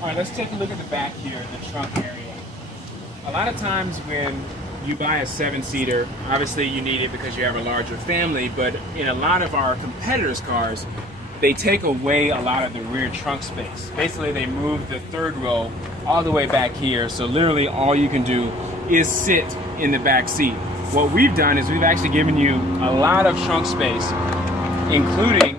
All right, let's take a look at the back here, the trunk area. A lot of times when you buy a 7-seater, obviously you need it because you have a larger family, but in a lot of our competitors' cars, they take away a lot of the rear trunk space. Basically, they move the third row all the way back here, so literally all you can do is sit in the back seat. What we've done is we've actually given you a lot of trunk space, including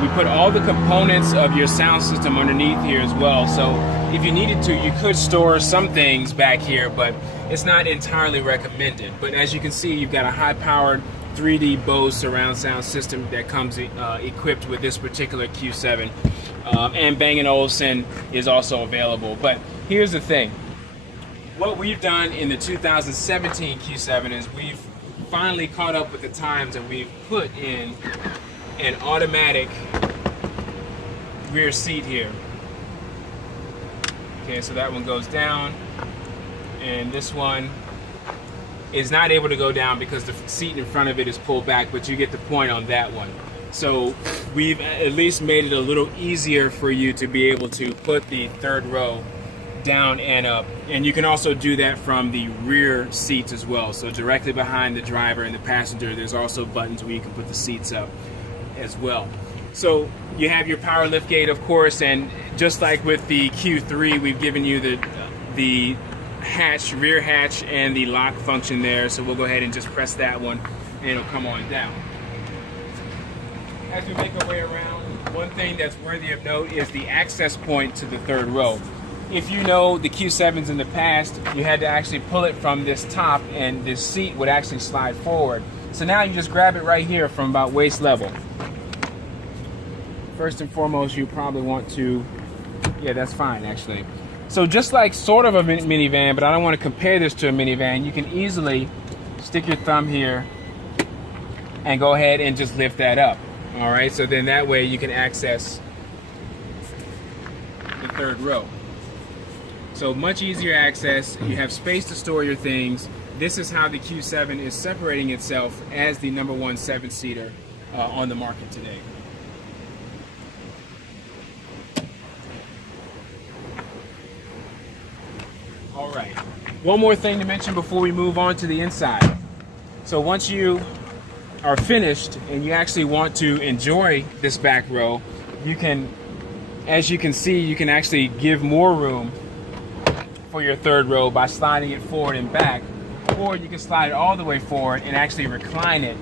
we put all the components of your sound system underneath here as well. So if you needed to, you could store some things back here, but it's not entirely recommended. But as you can see, you've got a high-powered 3D Bose surround sound system that comes equipped with this particular Q7. And Bang & Olufsen is also available. But here's the thing. What we've done in the 2017 Q7 is we've finally caught up with the times, and we've put in an automatic rear seat here. Okay, so that one goes down, and this one is not able to go down because the seat in front of it is pulled back, but you get the point on that one. So we've at least made it a little easier for you to be able to put the third row down and up, and you can also do that from the rear seats as well. So directly behind the driver and the passenger, there's also buttons where you can put the seats up as well. So you have your power lift gate, of course, and just like with the Q3, we've given you the hatch, rear hatch, and the lock function there. So we'll go ahead and just press that one, and it'll come on down. As we make our way around, one thing that's worthy of note is the access point to the third row. If you know the Q7s in the past, you had to actually pull it from this top, and this seat would actually slide forward. So now you just grab it right here from about waist level. First and foremost, you probably want to, yeah, that's fine actually. So just like sort of a minivan, but I don't want to compare this to a minivan, you can easily stick your thumb here and go ahead and just lift that up. All right, so then that way you can access the third row. So much easier access, you have space to store your things. This is how the Q7 is separating itself as the #1 7-seater on the market today. All right, one more thing to mention before we move on to the inside. So once you are finished and you actually want to enjoy this back row, you can, as you can see, you can actually give more room for your third row by sliding it forward and back, or you can slide it all the way forward and actually recline it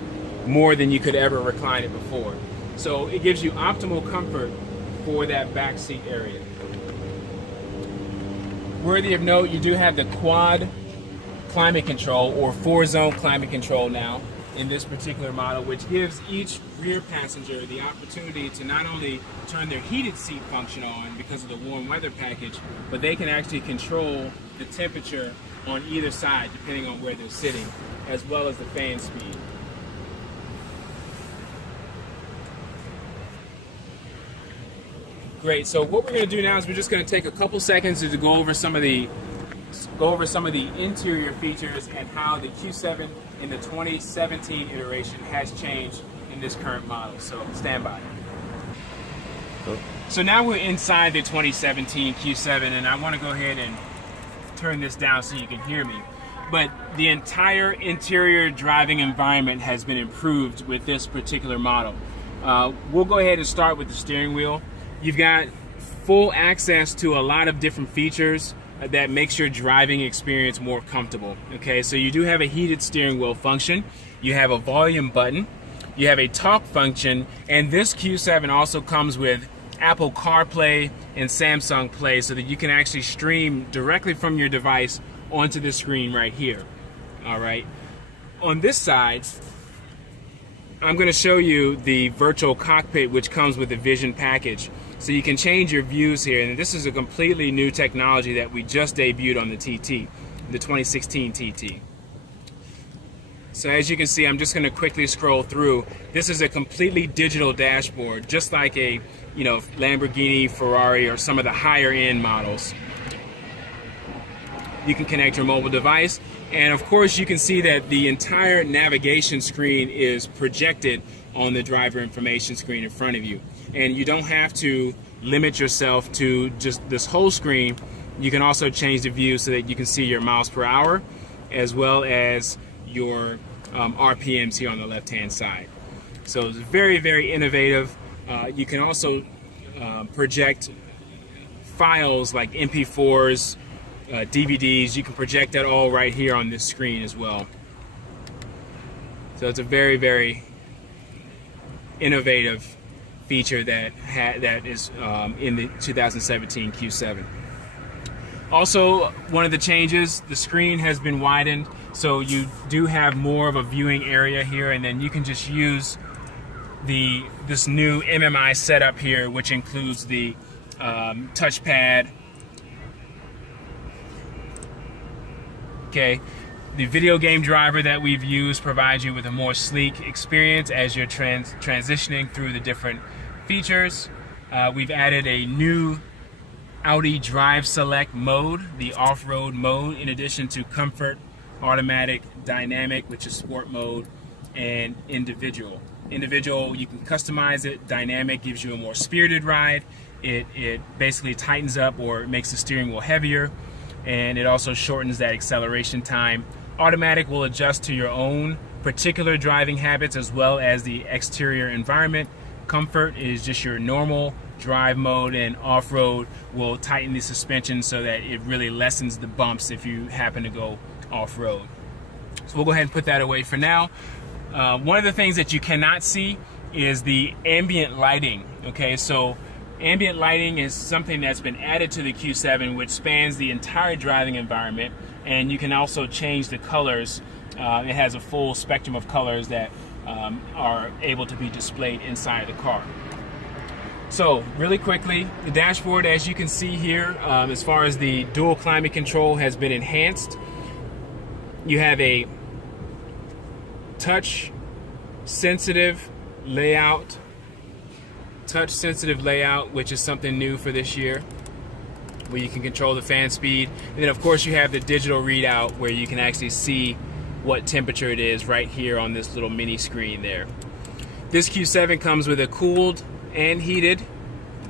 more than you could ever recline it before. So it gives you optimal comfort for that back seat area. Worthy of note, you do have the quad climate control, or 4-zone climate control now in this particular model, which gives each rear passenger the opportunity to not only turn their heated seat function on because of the warm weather package, but they can actually control the temperature on either side depending on where they're sitting, as well as the fan speed. Great, so what we're going to do now is we're just going to take a couple seconds to go over some of the interior features and how the Q7 in the 2017 iteration has changed in this current model. So stand by. Cool. So now we're inside the 2017 Q7, and I want to go ahead and turn this down so you can hear me. But the entire interior driving environment has been improved with this particular model. We'll go ahead and start with the steering wheel. You've got full access to a lot of different features that makes your driving experience more comfortable. Okay, so you do have a heated steering wheel function, you have a volume button, you have a talk function, and this Q7 also comes with Apple CarPlay and Samsung Play, so that you can actually stream directly from your device onto this screen right here. All right, on this side, I'm going to show you the Virtual Cockpit, which comes with the Vision package. So you can change your views here, and this is a completely new technology that we just debuted on the TT, the 2016 TT. So as you can see, I'm just going to quickly scroll through. This is a completely digital dashboard, just like a Lamborghini, Ferrari, or some of the higher end models. You can connect your mobile device, and of course you can see that the entire navigation screen is projected on the driver information screen in front of you. And you don't have to, limit yourself to just this whole screen, you can also change the view so that you can see your miles per hour as well as your RPMs here on the left hand side. So it's very, very innovative. You can also project files like MP4s, DVDs. You can project that all right here on this screen as well. So it's a very, very innovative feature that is in the 2017 Q7. Also, one of the changes, the screen has been widened, so you do have more of a viewing area here, and then you can just use this new MMI setup here, which includes the touchpad. Okay, the video game driver that we've used provides you with a more sleek experience as you're transitioning through the different features. We've added a new Audi Drive Select mode, the off-road mode, in addition to comfort, automatic, dynamic, which is sport mode, and individual. Individual, you can customize it. Dynamic gives you a more spirited ride. It basically tightens up or makes the steering wheel heavier, and it also shortens that acceleration time. Automatic will adjust to your own particular driving habits as well as the exterior environment. Comfort is just your normal drive mode, and off-road will tighten the suspension so that it really lessens the bumps if you happen to go off-road. So we'll go ahead and put that away for now. One of the things that you cannot see is the ambient lighting. Okay, so ambient lighting is something that's been added to the Q7, which spans the entire driving environment, and you can also change the colors. It has a full spectrum of colors that are able to be displayed inside the car. So really quickly, the dashboard, as you can see here, as far as the dual climate control has been enhanced. You have a touch sensitive layout, which is something new for this year, where you can control the fan speed. And then of course you have the digital readout where you can actually see what temperature it is right here on this little mini screen there. This Q7 comes with a cooled and heated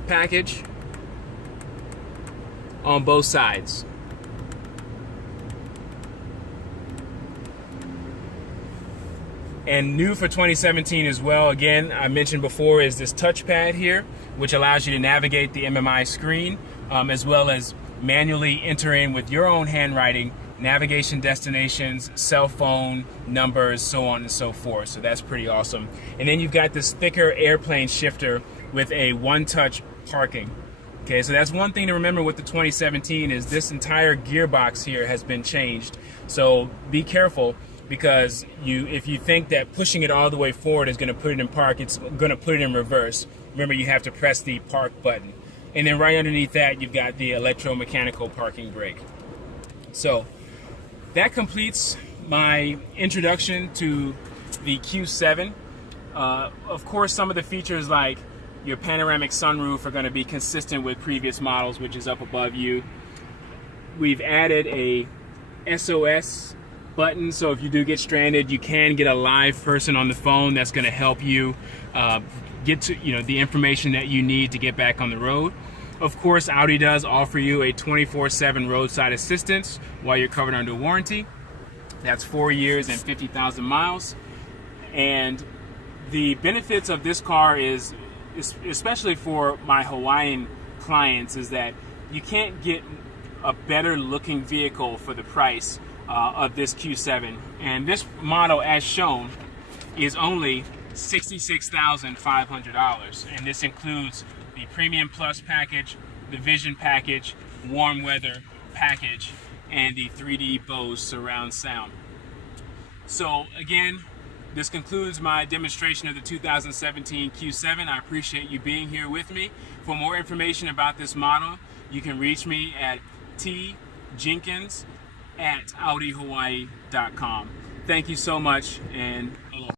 package on both sides. And new for 2017 as well, again, I mentioned before, is this touchpad here, which allows you to navigate the MMI screen, as well as manually enter in with your own handwriting navigation destinations, cell phone numbers, so on and so forth. So that's pretty awesome. And then you've got this thicker airplane shifter with a one-touch parking. Okay, so that's one thing to remember with the 2017 is this entire gearbox here has been changed. So be careful, because if you think that pushing it all the way forward is going to put it in park, it's going to put it in reverse. Remember, you have to press the park button. And then right underneath that, you've got the electromechanical parking brake. So that completes my introduction to the Q7. Of course, some of the features like your panoramic sunroof are going to be consistent with previous models, which is up above you. We've added a SOS button, so if you do get stranded, you can get a live person on the phone that's going to help you get to the information that you need to get back on the road. Of course, Audi does offer you a 24/7 roadside assistance while you're covered under warranty. That's 4 years and 50,000 miles. And the benefits of this car is, especially for my Hawaiian clients, is that you can't get a better looking vehicle for the price of this Q7. And this model, as shown, is only $66,500. And this includes the Premium Plus package, the Vision package, Warm Weather package, and the 3D Bose surround sound. So again, this concludes my demonstration of the 2017 Q7. I appreciate you being here with me. For more information about this model, you can reach me at tjenkins@audihawaii.com. Thank you so much, and